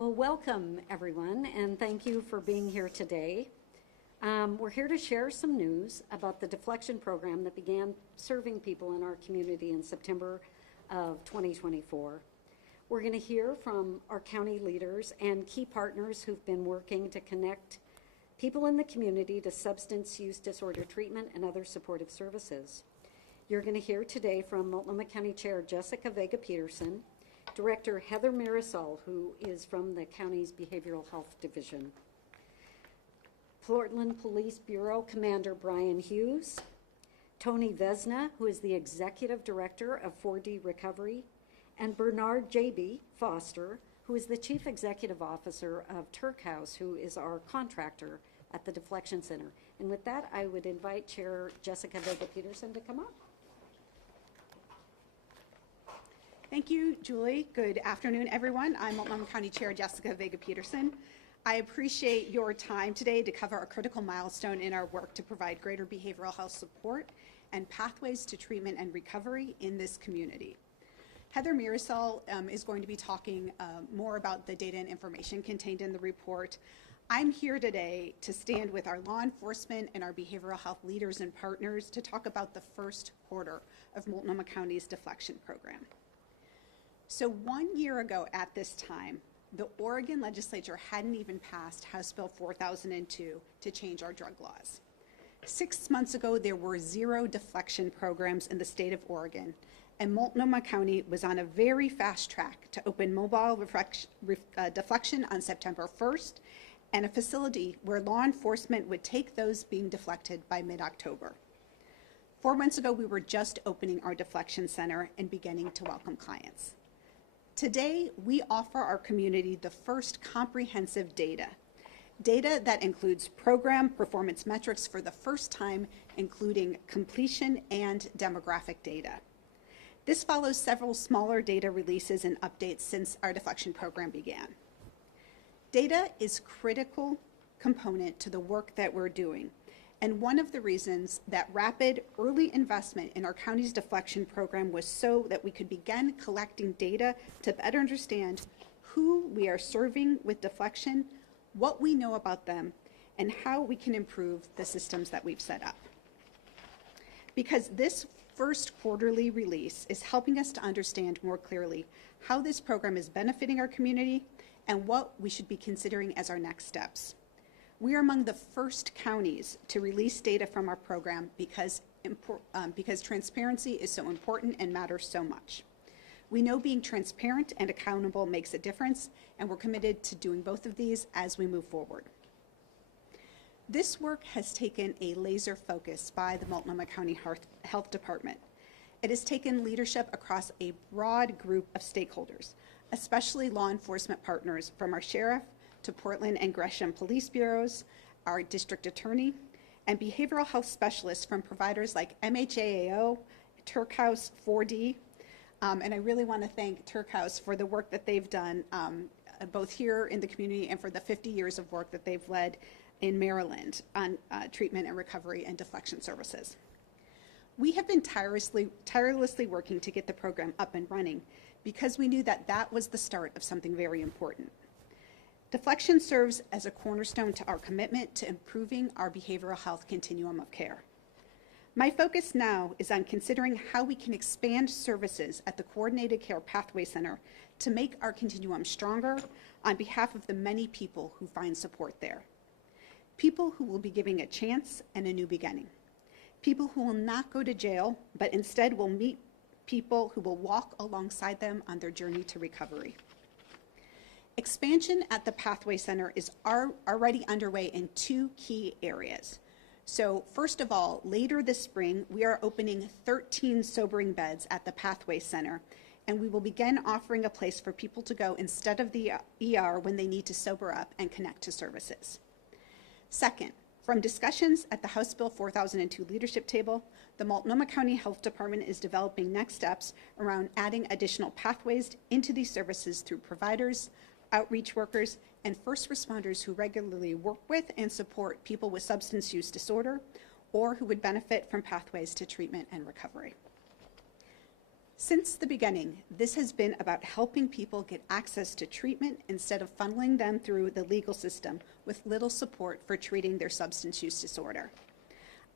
Well, welcome everyone, and thank you for being here today. We're here to share some news about the deflection program that began serving people in our community in September of 2024. We're going to hear from our county leaders and key partners who've been working to connect people in the community to substance use disorder treatment and other supportive services. You're going to hear today from Multnomah County Chair Jessica Vega-Peterson, Director Heather Marisol, who is from the county's Behavioral Health Division, Portland Police Bureau Commander Brian Hughes, Tony Vesna, who is the Executive Director of 4D Recovery, and Bernard J.B. Foster, who is the Chief Executive Officer of Turk House, who is our contractor at the Deflection Center. And with that, I would invite Chair Jessica Vega-Peterson to come up. Thank you, Julie. Good afternoon, everyone. I'm Multnomah County Chair Jessica Vega-Peterson. I appreciate your time today to cover a critical milestone in our work to provide greater behavioral health support and pathways to treatment and recovery in this community. Heather Marisol is going to be talking more about the data and information contained in the report. I'm here today to stand with our law enforcement and our behavioral health leaders and partners to talk about the first quarter of Multnomah County's deflection program. So 1 year ago at this time, the Oregon legislature hadn't even passed House Bill 4002 to change our drug laws. 6 months ago, there were 0 deflection programs in the state of Oregon, and Multnomah County was on a very fast track to open mobile deflection on September 1st, and a facility where law enforcement would take those being deflected by mid-October. 4 months ago, we were just opening our deflection center and beginning to welcome clients. Today, we offer our community the first comprehensive data that includes program performance metrics for the first time, including completion and demographic data. This follows several smaller data releases and updates since our deflection program began. Data is a critical component to the work that we're doing, and one of the reasons that rapid early investment in our county's deflection program was so that we could begin collecting data to better understand who we are serving with deflection, what we know about them, and how we can improve the systems that we've set up. Because this first quarterly release is helping us to understand more clearly how this program is benefiting our community and what we should be considering as our next steps. We are among the first counties to release data from our program because transparency is so important and matters so much. We know being transparent and accountable makes a difference, and we're committed to doing both of these as we move forward. This work has taken a laser focus by the Multnomah County Health Department. It has taken leadership across a broad group of stakeholders, especially law enforcement partners from our sheriff to Portland and Gresham police bureaus, our district attorney, and behavioral health specialists from providers like MHAAO, Turk House, 4D, and I really want to thank Turk House for the work that they've done both here in the community and for the 50 years of work that they've led in Maryland on treatment and recovery and deflection services. We have been tirelessly working to get the program up and running because we knew that that was the start of something very important. Deflection serves as a cornerstone to our commitment to improving our behavioral health continuum of care. My focus now is on considering how we can expand services at the Coordinated Care Pathway Center to make our continuum stronger on behalf of the many people who find support there. People who will be giving a chance and a new beginning. People who will not go to jail, but instead will meet people who will walk alongside them on their journey to recovery. Expansion at the Pathway Center is already underway in 2 key areas. So first of all, later this spring, we are opening 13 sobering beds at the Pathway Center, and we will begin offering a place for people to go instead of the ER when they need to sober up and connect to services. Second, from discussions at the House Bill 4002 leadership table, the Multnomah County Health Department is developing next steps around adding additional pathways into these services through providers, outreach workers, and first responders who regularly work with and support people with substance use disorder or who would benefit from pathways to treatment and recovery. Since the beginning, this has been about helping people get access to treatment instead of funneling them through the legal system with little support for treating their substance use disorder.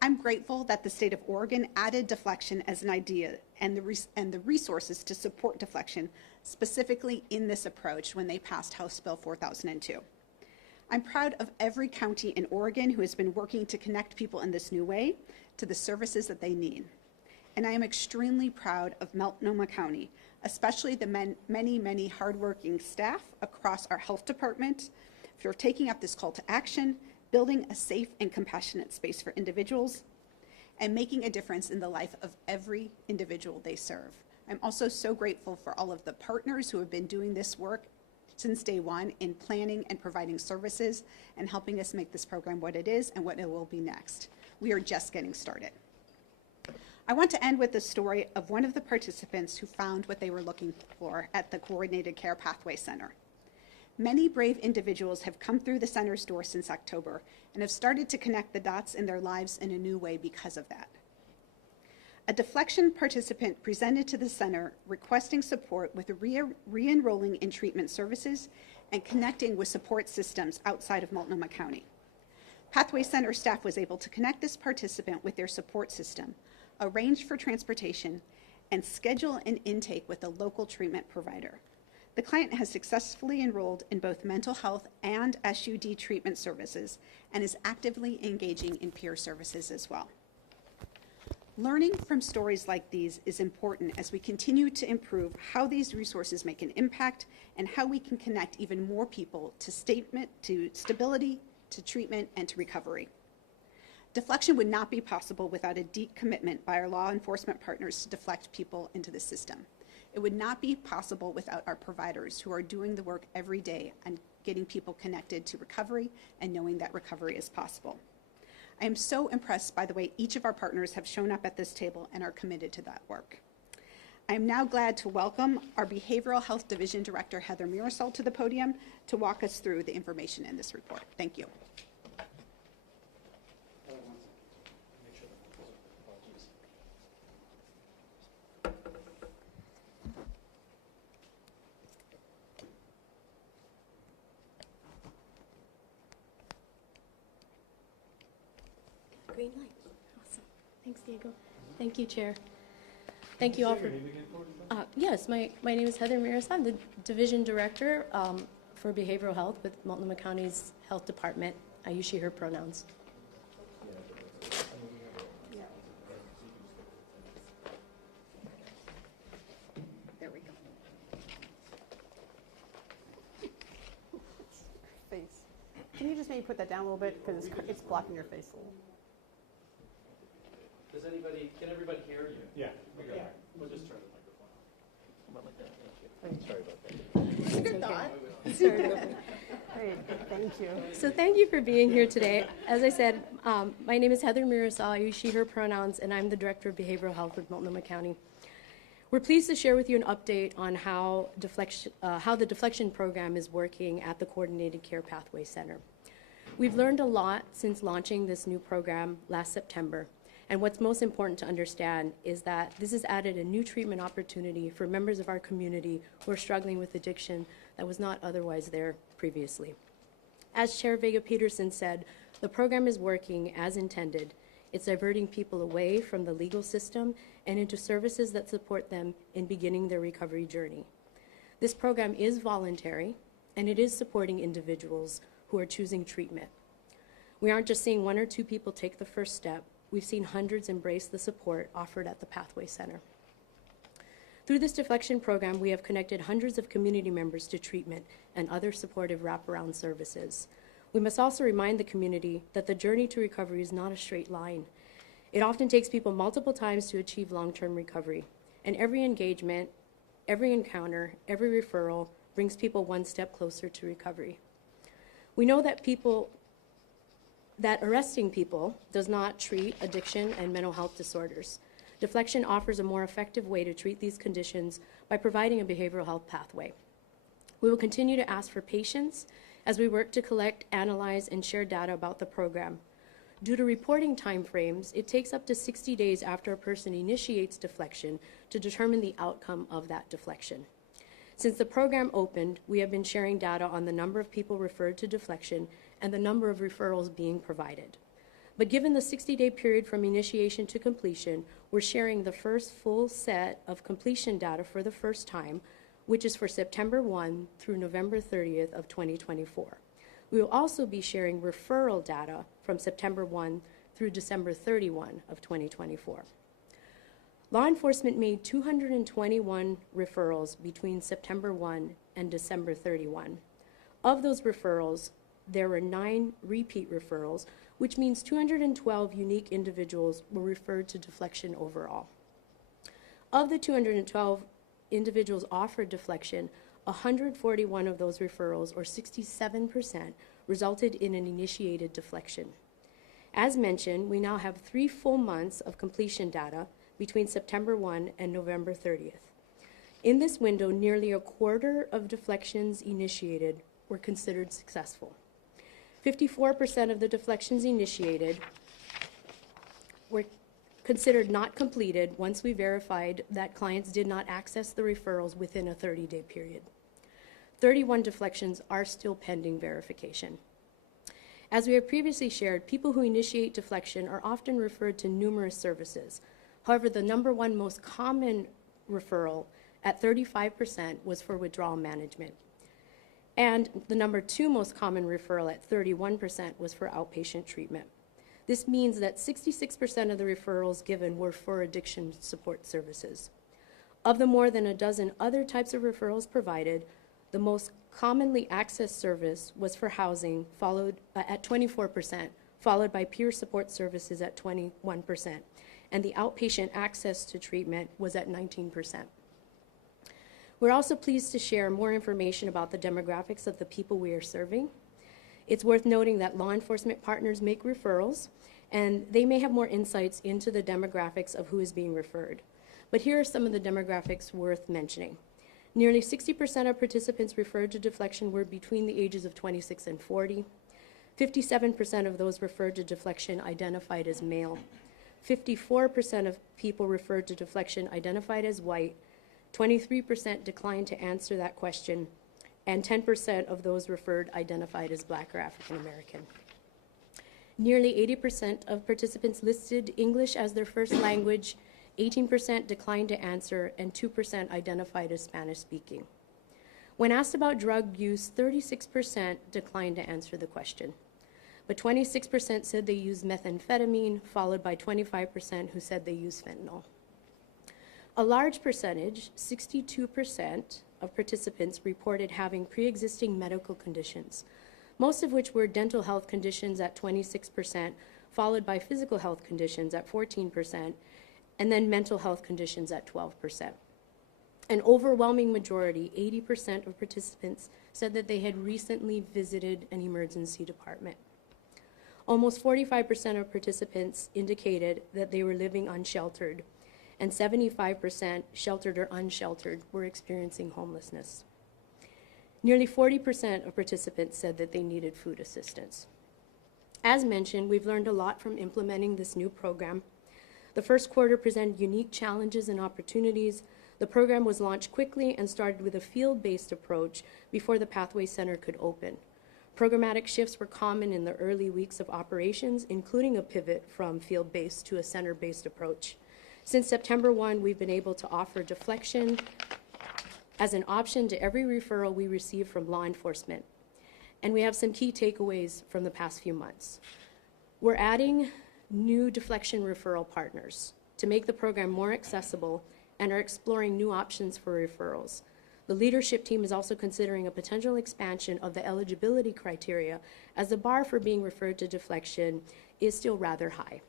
I'm grateful that the state of Oregon added deflection as an idea and the resources to support deflection specifically in this approach when they passed House Bill 4002. I'm proud of every county in Oregon who has been working to connect people in this new way to the services that they need. And I am extremely proud of Multnomah County, especially the many hardworking staff across our health department for taking up this call to action, building a safe and compassionate space for individuals, and making a difference in the life of every individual they serve. I'm also so grateful for all of the partners who have been doing this work since day one in planning and providing services and helping us make this program what it is and what it will be next. We are just getting started. I want to end with the story of one of the participants who found what they were looking for at the Coordinated Care Pathway Center. Many brave individuals have come through the center's door since October and have started to connect the dots in their lives in a new way because of that. A deflection participant presented to the center requesting support with re-enrolling in treatment services and connecting with support systems outside of Multnomah County. Pathway Center staff was able to connect this participant with their support system, arrange for transportation, and schedule an intake with a local treatment provider. The client has successfully enrolled in both mental health and SUD treatment services and is actively engaging in peer services as well. Learning from stories like these is important as we continue to improve how these resources make an impact and how we can connect even more people to stability, to treatment, and to recovery. Deflection would not be possible without a deep commitment by our law enforcement partners to deflect people into the system. It would not be possible without our providers who are doing the work every day on getting people connected to recovery and knowing that recovery is possible. I am so impressed by the way each of our partners have shown up at this table and are committed to that work. I am now glad to welcome our Behavioral Health Division Director, Heather Mirasol, to the podium to walk us through the information in this report. Thank you. Green light. Awesome. Thanks, Diego. Thank you, Chair. Thank you all for. Yes, my name is Heather Miras. I'm the Division Director for Behavioral Health with Multnomah County's Health Department. I use she/her pronouns. There we go. Face. Can you just maybe put that down a little bit because it's blocking your face a little. Can everybody hear you? Yeah. Okay. Yeah. We'll just turn the microphone on. Sorry about that. Great, thank you. So thank you for being here today. As I said, my name is Heather Mirasol. I use she/her pronouns, and I'm the Director of Behavioral Health with Multnomah County. We're pleased to share with you an update on how the deflection program is working at the Coordinated Care Pathway Center. We've learned a lot since launching this new program last September. And what's most important to understand is that this has added a new treatment opportunity for members of our community who are struggling with addiction that was not otherwise there previously. As Chair Vega-Peterson said, the program is working as intended. It's diverting people away from the legal system and into services that support them in beginning their recovery journey. This program is voluntary, and it is supporting individuals who are choosing treatment. We aren't just seeing one or two people take the first step. We've seen hundreds embrace the support offered at the Pathway Center. Through this deflection program, we have connected hundreds of community members to treatment and other supportive wraparound services. We must also remind the community that the journey to recovery is not a straight line. It often takes people multiple times to achieve long-term recovery, and every engagement, every encounter, every referral brings people one step closer to recovery. We know that arresting people does not treat addiction and mental health disorders. Deflection offers a more effective way to treat these conditions by providing a behavioral health pathway. We will continue to ask for patience as we work to collect, analyze, and share data about the program. Due to reporting timeframes, it takes up to 60 days after a person initiates deflection to determine the outcome of that deflection. Since the program opened, we have been sharing data on the number of people referred to deflection and the number of referrals being provided. But given the 60-day period from initiation to completion, we're sharing the first full set of completion data for the first time, which is for September 1 through November 30th of 2024. We will also be sharing referral data from September 1 through December 31 of 2024. Law enforcement made 221 referrals between September 1 and December 31. Of those referrals, there were 9 repeat referrals, which means 212 unique individuals were referred to deflection overall. Of the 212 individuals offered deflection, 141 of those referrals, or 67%, resulted in an initiated deflection. As mentioned, we now have 3 full months of completion data between September 1 and November 30th. In this window, nearly a quarter of deflections initiated were considered successful. 54% of the deflections initiated were considered not completed once we verified that clients did not access the referrals within a 30-day period. 31 deflections are still pending verification. As we have previously shared, people who initiate deflection are often referred to numerous services. However, the number one most common referral at 35% was for withdrawal management. And the number 2 most common referral at 31% was for outpatient treatment. This means that 66% of the referrals given were for addiction support services. Of the more than a dozen other types of referrals provided, the most commonly accessed service was for housing, followed at 24%, followed by peer support services at 21%, and the outpatient access to treatment was at 19%. We're also pleased to share more information about the demographics of the people we are serving. It's worth noting that law enforcement partners make referrals, and they may have more insights into the demographics of who is being referred. But here are some of the demographics worth mentioning. Nearly 60% of participants referred to deflection were between the ages of 26 and 40. 57% of those referred to deflection identified as male. 54% of people referred to deflection identified as white. 23% declined to answer that question, and 10% of those referred identified as Black or African American. Nearly 80% of participants listed English as their first language, 18% declined to answer, and 2% identified as Spanish speaking. When asked about drug use, 36% declined to answer the question, but 26% said they used methamphetamine, followed by 25% who said they used fentanyl. A large percentage, 62% of participants reported having pre-existing medical conditions, most of which were dental health conditions at 26%, followed by physical health conditions at 14%, and then mental health conditions at 12%. An overwhelming majority, 80% of participants, said that they had recently visited an emergency department. Almost 45% of participants indicated that they were living unsheltered, and 75%, sheltered or unsheltered, were experiencing homelessness. Nearly 40% of participants said that they needed food assistance. As mentioned, we've learned a lot from implementing this new program. The first quarter presented unique challenges and opportunities. The program was launched quickly and started with a field-based approach before the Pathway Center could open. Programmatic shifts were common in the early weeks of operations, including a pivot from field-based to a center-based approach. Since September 1, we've been able to offer deflection as an option to every referral we receive from law enforcement. And we have some key takeaways from the past few months. We're adding new deflection referral partners to make the program more accessible and are exploring new options for referrals. The leadership team is also considering a potential expansion of the eligibility criteria, as the bar for being referred to deflection is still rather high.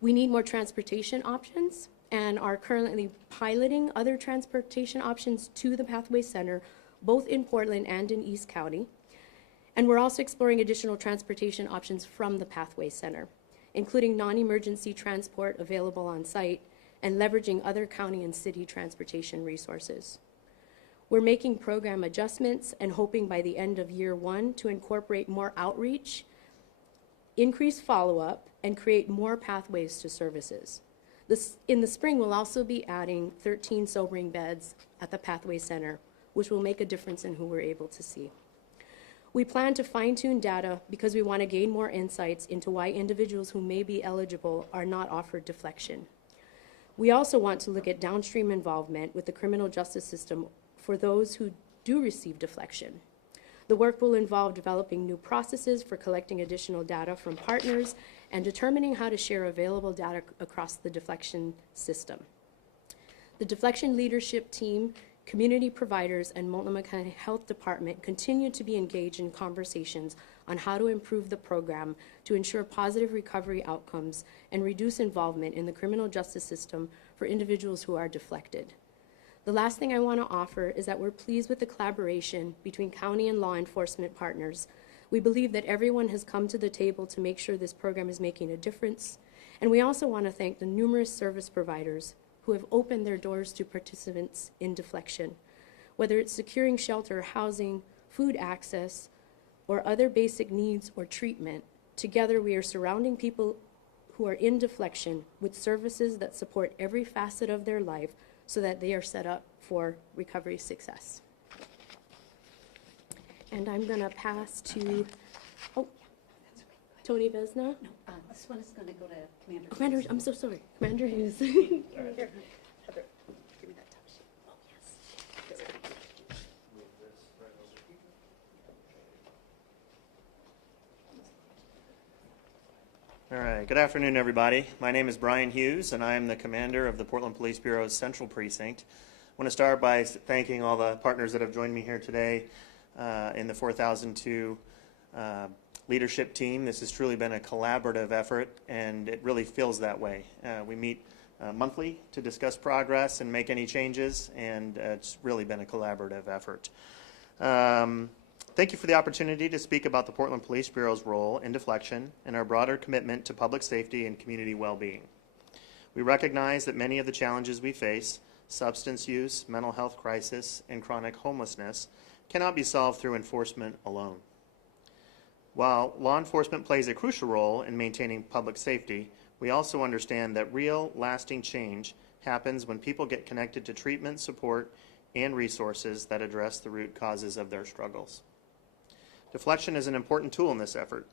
We need more transportation options and are currently piloting other transportation options to the Pathway Center, both in Portland and in East County. And we're also exploring additional transportation options from the Pathway Center, including non-emergency transport available on site and leveraging other county and city transportation resources. We're making program adjustments and hoping by the end of year 1 to incorporate more outreach increase follow-up, and create more pathways to services. In the spring, we'll also be adding 13 sobering beds at the Pathway Center, which will make a difference in who we're able to see. We plan to fine-tune data because we want to gain more insights into why individuals who may be eligible are not offered deflection. We also want to look at downstream involvement with the criminal justice system for those who do receive deflection. The work will involve developing new processes for collecting additional data from partners and determining how to share available data across the deflection system. The deflection leadership team, community providers, and Multnomah County Health Department continue to be engaged in conversations on how to improve the program to ensure positive recovery outcomes and reduce involvement in the criminal justice system for individuals who are deflected. The last thing I want to offer is that we're pleased with the collaboration between county and law enforcement partners. We believe that everyone has come to the table to make sure this program is making a difference, and we also want to thank the numerous service providers who have opened their doors to participants in deflection. Whether it's securing shelter, housing, food access, or other basic needs or treatment, together we are surrounding people who are in deflection with services that support every facet of their life so that they are set up for recovery success. And I'm going to pass to, Tony Vesna. No, this one is going to go to Commander. Commander, I'm so sorry. Commander Hughes. Here, Heather, give me that touch. Oh, yes. All right, good afternoon, everybody. My name is Brian Hughes, and I am the commander of the Portland Police Bureau's Central Precinct. I want to start by thanking all the partners that have joined me here today in the 4002 leadership team. This has truly been a collaborative effort, and it really feels that way. We meet monthly to discuss progress and make any changes, and it's really been a collaborative effort. Thank you for the opportunity to speak about the Portland Police Bureau's role in deflection and our broader commitment to public safety and community well-being. We recognize that many of the challenges we face, substance use, mental health crisis, and chronic homelessness, cannot be solved through enforcement alone. While law enforcement plays a crucial role in maintaining public safety, we also understand that real, lasting change happens when people get connected to treatment, support, and resources that address the root causes of their struggles. Deflection is an important tool in this effort.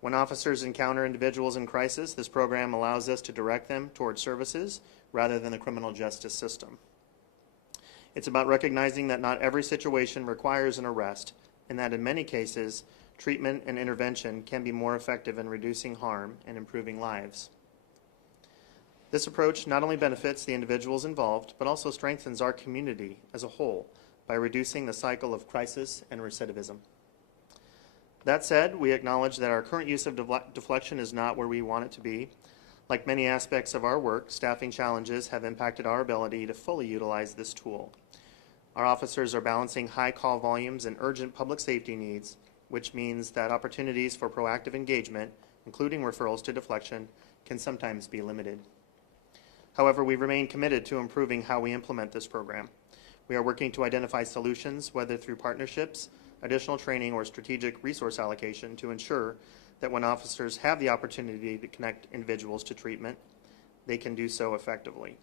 When officers encounter individuals in crisis, this program allows us to direct them toward services rather than the criminal justice system. It's about recognizing that not every situation requires an arrest, and that in many cases, treatment and intervention can be more effective in reducing harm and improving lives. This approach not only benefits the individuals involved, but also strengthens our community as a whole by reducing the cycle of crisis and recidivism. That said, we acknowledge that our current use of deflection is not where we want it to be. Like many aspects of our work, staffing challenges have impacted our ability to fully utilize this tool. Our officers are balancing high call volumes and urgent public safety needs, which means that opportunities for proactive engagement, including referrals to deflection, can sometimes be limited. However, we remain committed to improving how we implement this program. We are working to identify solutions, whether through partnerships, additional training, or strategic resource allocation, to ensure that when officers have the opportunity to connect individuals to treatment, they can do so effectively.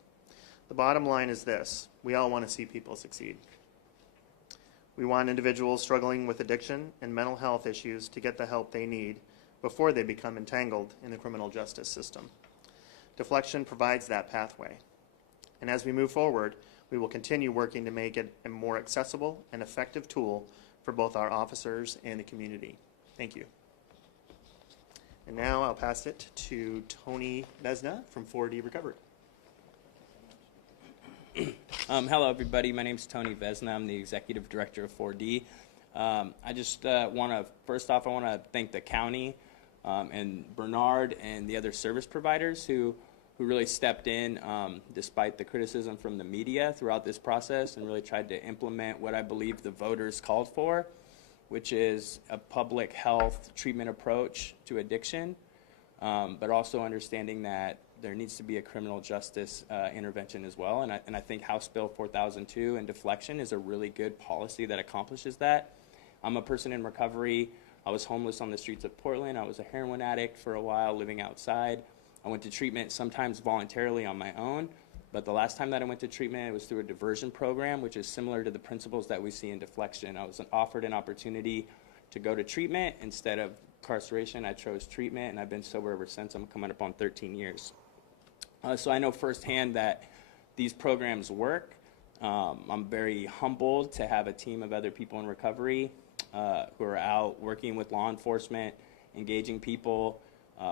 The bottom line is this: we all want to see people succeed. We want individuals struggling with addiction and mental health issues to get the help they need before they become entangled in the criminal justice system. Deflection provides that pathway. And as we move forward, we will continue working to make it a more accessible and effective tool for both our officers and the community. Thank you. And now I'll pass it to Tony Vesna from 4D Recovery. Hello, everybody. My name is Tony Vesna. I'm the executive director of 4D. I just want to, first off, I want to thank the county and Bernard and the other service providers who really stepped in despite the criticism from the media throughout this process and really tried to implement what I believe the voters called for, which is a public health treatment approach to addiction, but also understanding that there needs to be a criminal justice intervention as well. And I think House Bill 4002 and deflection is a really good policy that accomplishes that. I'm a person in recovery I was homeless on the streets of Portland. I was a heroin addict for a while, living outside. I went to treatment sometimes voluntarily on my own, but the last time that I went to treatment, it was through a diversion program, which is similar to the principles that we see in deflection. I was offered an opportunity to go to treatment instead of incarceration. I chose treatment, and I've been sober ever since. I'm coming up on 13 years. So I know firsthand that these programs work. I'm very humbled to have a team of other people in recovery who are out working with law enforcement, engaging people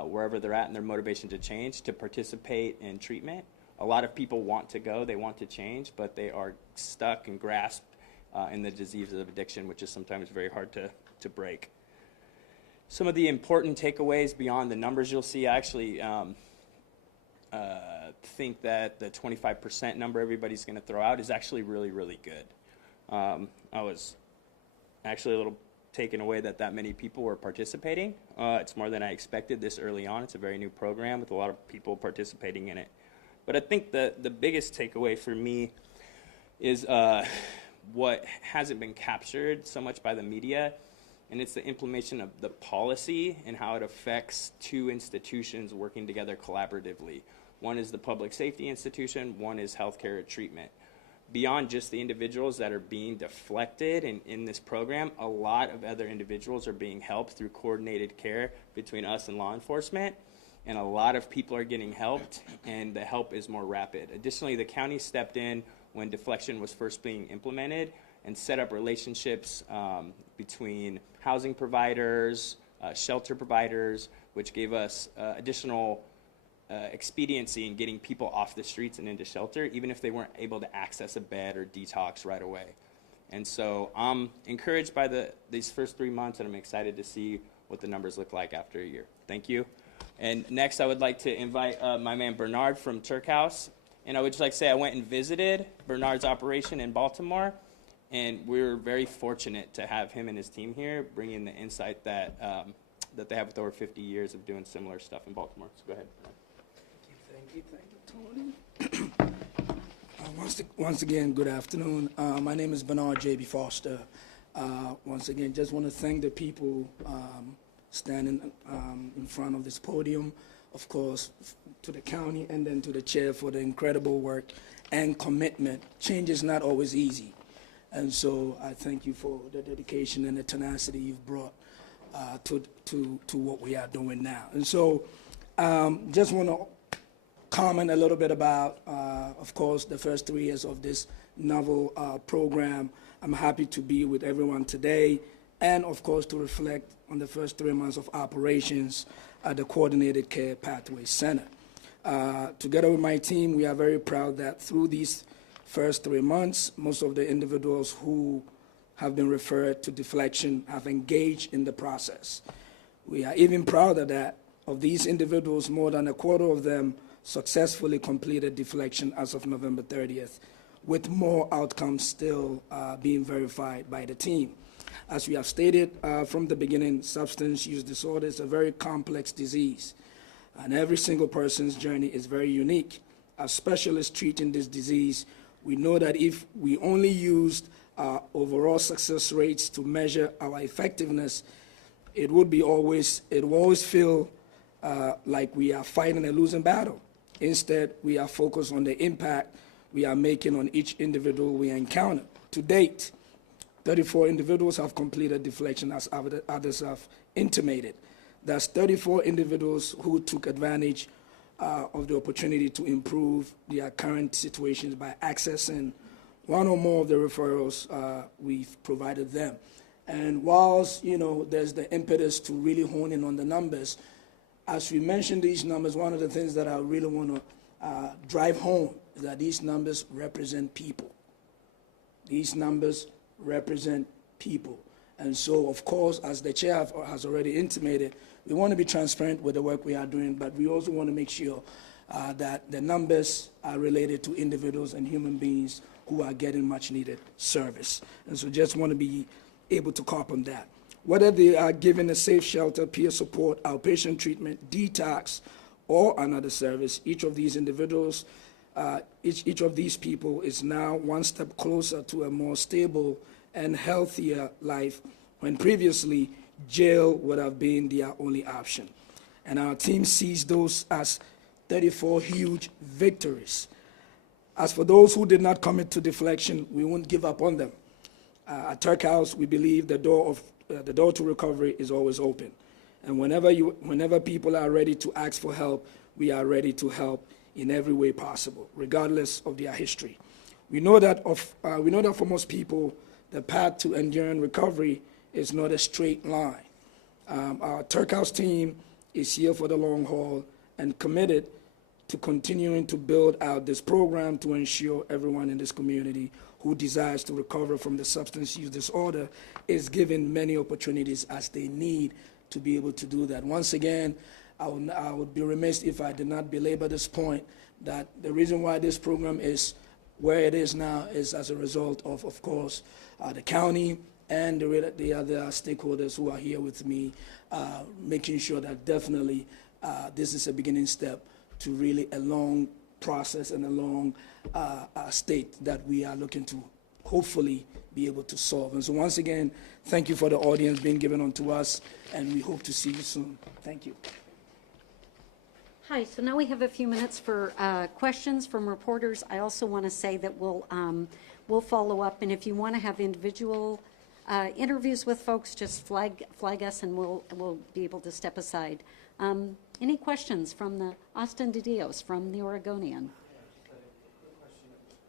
wherever they're at and their motivation to change, to participate in treatment. A lot of people want to go, they want to change, but they are stuck and grasped in the disease of addiction, which is sometimes very hard to break. Some of the important takeaways beyond the numbers you'll see, I actually think that the 25% number everybody's going to throw out is actually really, really good. I was actually a little taken away that many people were participating. It's more than I expected this early on. It's a very new program with a lot of people participating in it. But I think the biggest takeaway for me is what hasn't been captured so much by the media, and it's the implementation of the policy and how it affects two institutions working together collaboratively. One is the public safety institution, one is healthcare treatment. Beyond just the individuals that are being deflected in this program, a lot of other individuals are being helped through coordinated care between us and law enforcement, and a lot of people are getting helped, and the help is more rapid. Additionally, the county stepped in when deflection was first being implemented and set up relationships between housing providers, shelter providers, which gave us additional expediency in getting people off the streets and into shelter, even if they weren't able to access a bed or detox right away. And so I'm encouraged by these first 3 months, and I'm excited to see what the numbers look like after a year. Thank you. And next, I would like to invite my man Bernard from Turk House. And I would just like to say I went and visited Bernard's operation in Baltimore, and we're very fortunate to have him and his team here bringing the insight that that they have with over 50 years of doing similar stuff in Baltimore. So go ahead, Bernard. Thank you, Tony. Once again, good afternoon. My name is Bernard J.B. Foster. Once again, just want to thank the people standing in front of this podium, of course, to the county and then to the chair for the incredible work and commitment. Change is not always easy. And so I thank you for the dedication and the tenacity you've brought to what we are doing now. And so just want to comment a little bit about, of course, the first 3 years of this novel program. I'm happy to be with everyone today and, of course, to reflect on the first 3 months of operations at the Coordinated Care Pathway Center. Together with my team, we are very proud that through these first 3 months, most of the individuals who have been referred to deflection have engaged in the process. We are even prouder that of these individuals, more than a quarter of them successfully completed deflection as of November 30th, with more outcomes still being verified by the team. As we have stated from the beginning, substance use disorder is a very complex disease, and every single person's journey is very unique. As specialists treating this disease, we know that if we only used overall success rates to measure our effectiveness, it will always feel like we are fighting a losing battle. Instead, we are focused on the impact we are making on each individual we encounter. To date, 34 individuals have completed deflection, as others have intimated. That's 34 individuals who took advantage of the opportunity to improve their current situations by accessing one or more of the referrals we've provided them. And whilst, there's the impetus to really hone in on the numbers, as we mentioned these numbers, one of the things that I really want to drive home is that these numbers represent people. These numbers represent people. And so, of course, as the chair has already intimated, we want to be transparent with the work we are doing, but we also want to make sure that the numbers are related to individuals and human beings who are getting much needed service. And so just want to be able to cop on that. Whether they are given a safe shelter, peer support, outpatient treatment, detox, or another service, each of these individuals, each of these people is now one step closer to a more stable and healthier life when previously jail would have been their only option. And our team sees those as 34 huge victories. As for those who did not commit to deflection, we won't give up on them. At Turk House, we believe the door to recovery is always open. And whenever people are ready to ask for help, we are ready to help in every way possible, regardless of their history. We know that for most people, the path to enduring recovery is not a straight line. Our Turk House team is here for the long haul and committed to continuing to build out this program to ensure everyone in this community who desires to recover from the substance use disorder is given many opportunities as they need to be able to do that. Once again, I would be remiss if I did not belabor this point that the reason why this program is where it is now is as a result of course, the county and the other stakeholders who are here with me, making sure that definitely this is a beginning step to really a long process and a long state that we are looking to hopefully be able to solve. And so once again, thank you for the audience being given unto us, and we hope to see you soon. Thank you. Hi, so now we have a few minutes for questions from reporters. I also want to say that we'll follow up, and if you want to have individual interviews with folks, just flag us, and we'll be able to step aside. Any questions from the Austin DiDios from the Oregonian?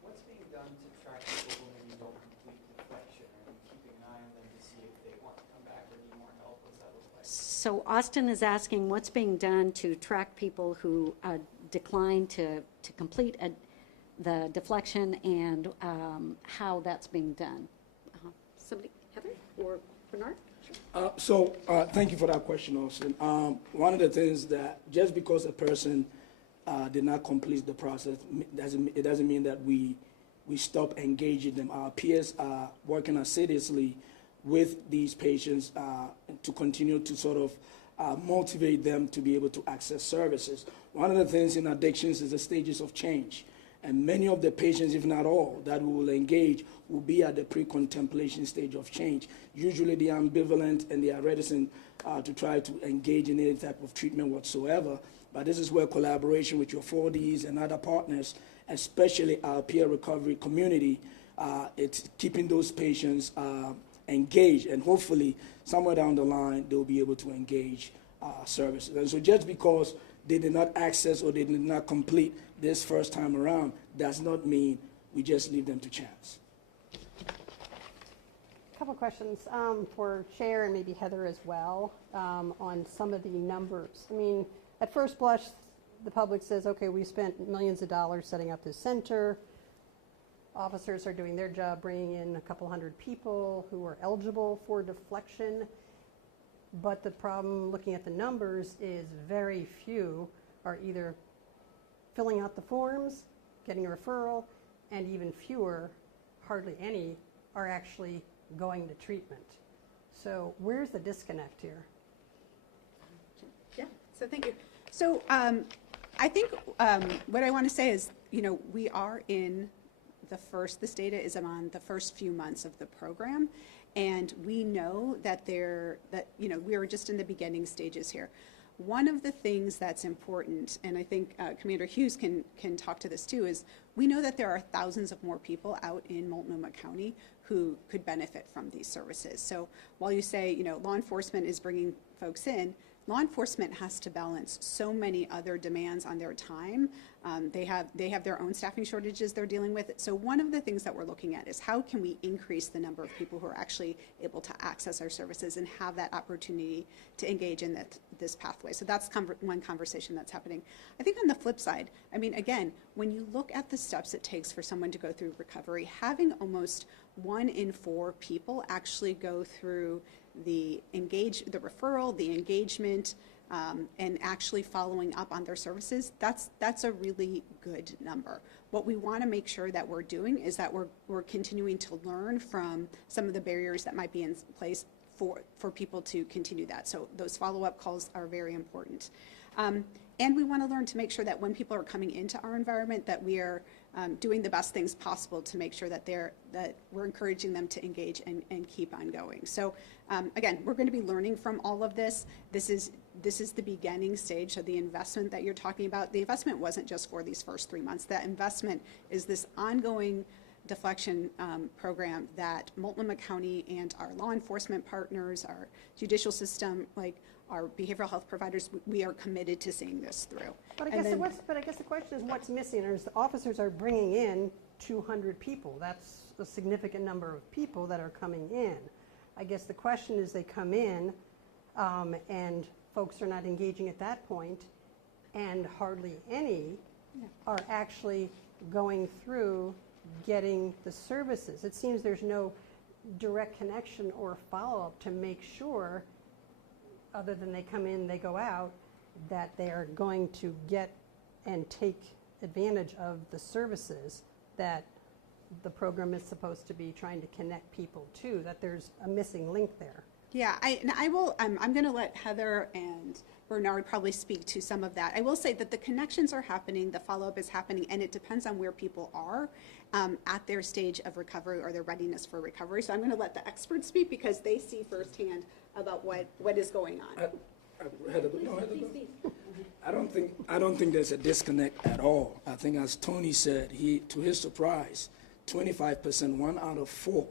What's being done to track people who maybe don't complete deflection? Are you keeping an eye on them to see if they want to come back or need more help? What's that look like? So Austin is asking what's being done to track people who decline to complete the deflection and how that's being done. Somebody, Heather or Bernard? Thank you for that question, Austin. One of the things that just because a person did not complete the process, it doesn't mean that we stop engaging them. Our peers are working assiduously with these patients to continue to sort of motivate them to be able to access services. One of the things in addictions is the stages of change. And many of the patients, if not all, that we will engage will be at the pre-contemplation stage of change. Usually they are ambivalent and they are reticent to try to engage in any type of treatment whatsoever. But this is where collaboration with your 4Ds and other partners, especially our peer recovery community, it's keeping those patients engaged. And hopefully, somewhere down the line, they'll be able to engage services. And so just because they did not access or they did not complete this first time around does not mean we just leave them to chance. A couple questions for Chair and maybe Heather as well on some of the numbers. I mean, at first blush, the public says, okay, we spent millions of dollars setting up this center. Officers are doing their job, bringing in a couple hundred people who are eligible for deflection. But the problem, looking at the numbers, is very few are either filling out the forms, getting a referral, and even fewer, hardly any, are actually going to treatment. So where's the disconnect here? Yeah, so thank you. So I think what I want to say is, we are in this data is on the first few months of the program. And we know that we are just in the beginning stages here. One of the things that's important, and I think Commander Hughes can talk to this too, is we know that there are thousands of more people out in Multnomah County who could benefit from these services. So while you say, law enforcement is bringing folks in, law enforcement has to balance so many other demands on their time. They have their own staffing shortages they're dealing with. So one of the things that we're looking at is how can we increase the number of people who are actually able to access our services and have that opportunity to engage in this pathway. So that's one conversation that's happening. I think on the flip side, I mean, again, when you look at the steps it takes for someone to go through recovery, having almost 1 in 4 people actually go through the referral, the engagement, and actually following up on their services, that's a really good number. What we want to make sure that we're doing is that we're continuing to learn from some of the barriers that might be in place for people to continue that. So those follow-up calls are very important. And we want to learn to make sure that when people are coming into our environment that we are doing the best things possible to make sure that we're encouraging them to engage and keep on going. So again, we're going to be learning from all of this. This is the beginning stage. So the investment that you're talking about, the investment wasn't just for these first 3 months. That investment is this ongoing deflection program that Multnomah County and our law enforcement partners, our judicial system, like our behavioral health providers, we are committed to seeing this through. But I guess the question is what's missing is the officers are bringing in 200 people. That's a significant number of people that are coming in. I guess the question is they come in and folks are not engaging at that point, and hardly any are actually going through getting the services. It seems there's no direct connection or follow-up to make sure, other than they come in, they go out, that they are going to get and take advantage of the services that the program is supposed to be trying to connect people to, that there's a missing link there. Yeah, I will, I'm going to let Heather and Bernard probably speak to some of that. I will say that the connections are happening, the follow-up is happening, and it depends on where people are at their stage of recovery or their readiness for recovery. So I'm going to let the experts speak because they see firsthand about what is going on. I don't think there's a disconnect at all. I think, as Tony said, to his surprise, 25%, 1 out of 4,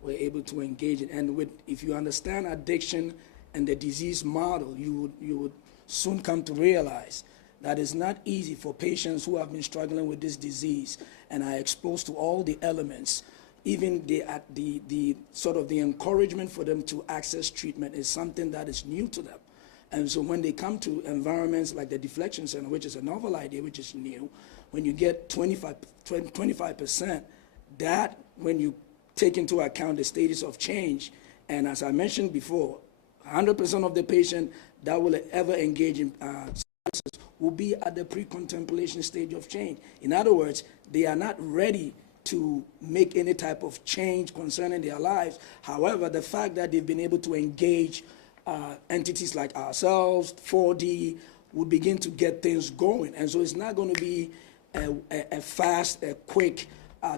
were able to engage in. And if you understand addiction and the disease model, you would soon come to realize that it's not easy for patients who have been struggling with this disease and are exposed to all the elements. Even the sort of the encouragement for them to access treatment is something that is new to them. And so when they come to environments like the deflection center, which is a novel idea, which is new, when you get 25%, that when you take into account the status of change, and as I mentioned before, 100% of the patient that will ever engage in services will be at the pre-contemplation stage of change. In other words, they are not ready to make any type of change concerning their lives. However, the fact that they've been able to engage entities like ourselves, 4D, will begin to get things going. And so it's not going to be a fast, a quick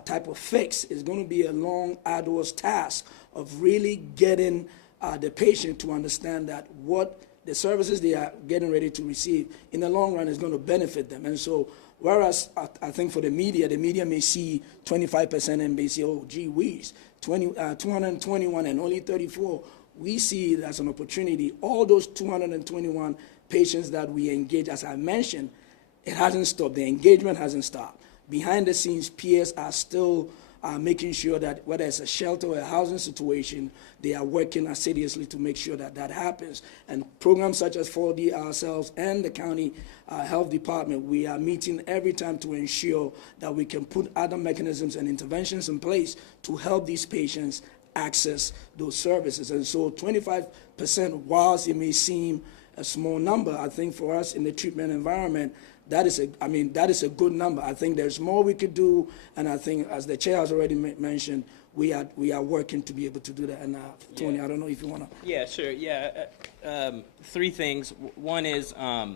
type of fix. It's going to be a long, arduous task of really getting the patient to understand that what the services they are getting ready to receive in the long run is going to benefit them. And so whereas I think for the media may see 25% and may say, oh, gee whiz, 221 and only 34, we see it as an opportunity. All those 221 patients that we engage, as I mentioned, it hasn't stopped. The engagement hasn't stopped. Behind the scenes, peers are still making sure that whether it's a shelter or a housing situation, they are working assiduously to make sure that that happens. And programs such as 4D, ourselves, and the county health department, we are meeting every time to ensure that we can put other mechanisms and interventions in place to help these patients access those services. And so 25%, whilst it may seem a small number, I think for us in the treatment environment, that is a good number. I think there's more we could do, and I think, as the chair has already mentioned, we are working to be able to do that. And Tony, I don't know if you want to. Yeah, sure. Yeah, 3 things. One is I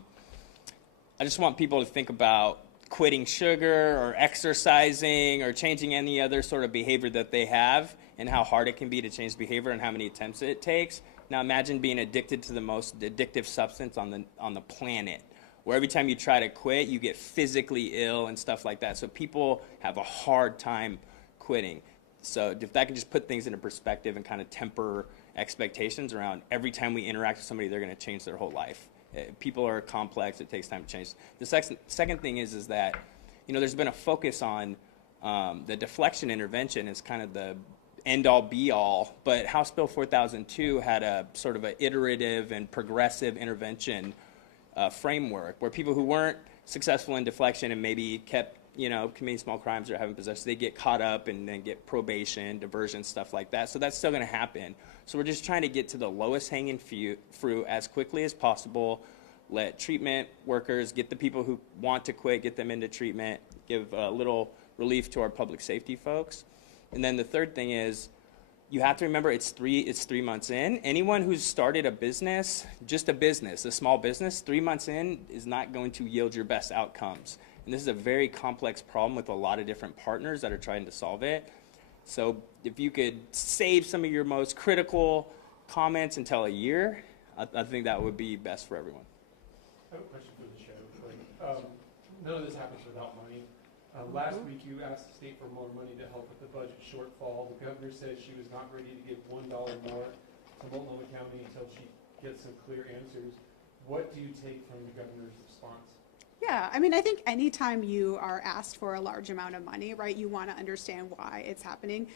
just want people to think about quitting sugar or exercising or changing any other sort of behavior that they have, and how hard it can be to change behavior and how many attempts it takes. Now imagine being addicted to the most addictive substance on the planet, where every time you try to quit, you get physically ill and stuff like that. So people have a hard time quitting. So if that can just put things into perspective and kind of temper expectations around every time we interact with somebody, they're going to change their whole life. People are complex. It takes time to change. The second thing is that, there's been a focus on the deflection intervention as kind of the end-all, be-all, but House Bill 4002 had a sort of an iterative and progressive intervention framework where people who weren't successful in deflection and maybe kept, committing small crimes or having possession, they get caught up and then get probation, diversion, stuff like that. So that's still going to happen. So we're just trying to get to the lowest hanging fruit as quickly as possible, let treatment workers get the people who want to quit, get them into treatment, give a little relief to our public safety folks. And then the third thing is, you have to remember it's 3 months in. Anyone who's started a business, just a small business, 3 months in is not going to yield your best outcomes. And this is a very complex problem with a lot of different partners that are trying to solve it. So if you could save some of your most critical comments until a year, I think that would be best for everyone. I have a question for the show. None of this happens without money. Last week you asked the state for more money to help with the budget shortfall. The governor said she was not ready to give $1 more to Multnomah County until she gets some clear answers. What do you take from the governor's response? Yeah, I mean, I think anytime you are asked for a large amount of money, right, you want to understand why it's happening.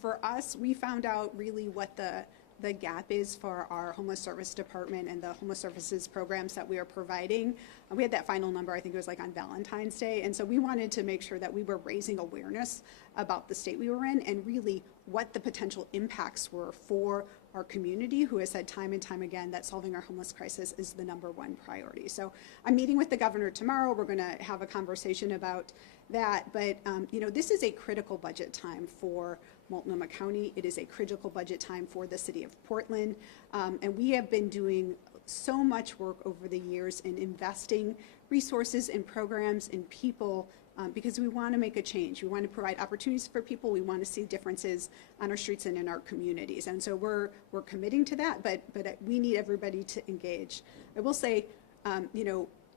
For us, we found out really what the gap is for our homeless service department and the homeless services programs that we are providing. We had that final number, I think it was like on Valentine's Day, and so we wanted to make sure that we were raising awareness about the state we were in and really what the potential impacts were for our community, who has said time and time again that solving our homeless crisis is the #1 priority. So I'm meeting with the governor tomorrow. We're going to have a conversation about that, but this is a critical budget time for Multnomah County. It is a critical budget time for the city of Portland, and we have been doing so much work over the years in investing resources in programs and people because we want to make a change. We want to provide opportunities for people. We want to see differences on our streets and in our communities, and so we're committing to that. But we need everybody to engage. I will say,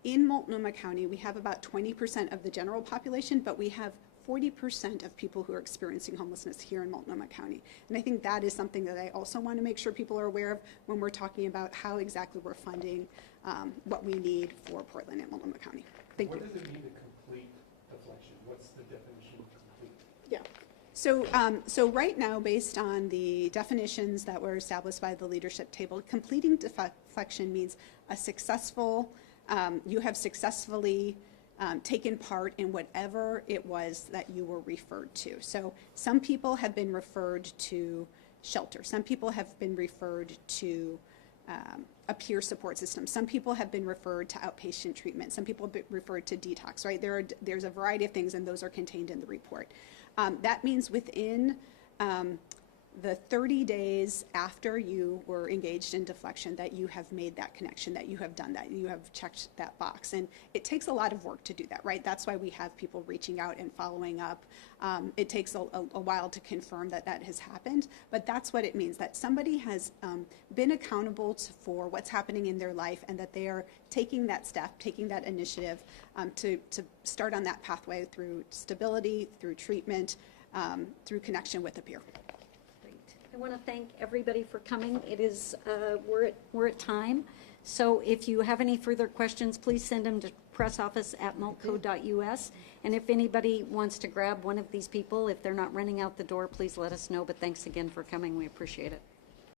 in Multnomah County, we have about 20% of the general population, but we have 40% of people who are experiencing homelessness here in Multnomah County. And I think that is something that I also want to make sure people are aware of when we're talking about how exactly we're funding what we need for Portland and Multnomah County. Thank you. What does it mean to complete deflection? What's the definition of complete? Yeah. So right now, based on the definitions that were established by the leadership table, completing deflection means a successful, you have successfully taken part in whatever it was that you were referred to. So some people have been referred to shelter. Some people have been referred to a peer support system. Some people have been referred to outpatient treatment. Some people have been referred to detox, right? There's a variety of things, and those are contained in the report. That means within the 30 days after you were engaged in deflection that you have made that connection, that you have done that, you have checked that box. And it takes a lot of work to do that, right? That's why we have people reaching out and following up. It takes a while to confirm that that has happened, but that's what it means, that somebody has been accountable for what's happening in their life and that they are taking that step, taking that initiative to start on that pathway through stability, through treatment, through connection with a peer. I want to thank everybody for coming. It is, we're at time. So if you have any further questions, please send them to pressoffice@multco.us. And if anybody wants to grab one of these people, if they're not running out the door, please let us know. But thanks again for coming. We appreciate it.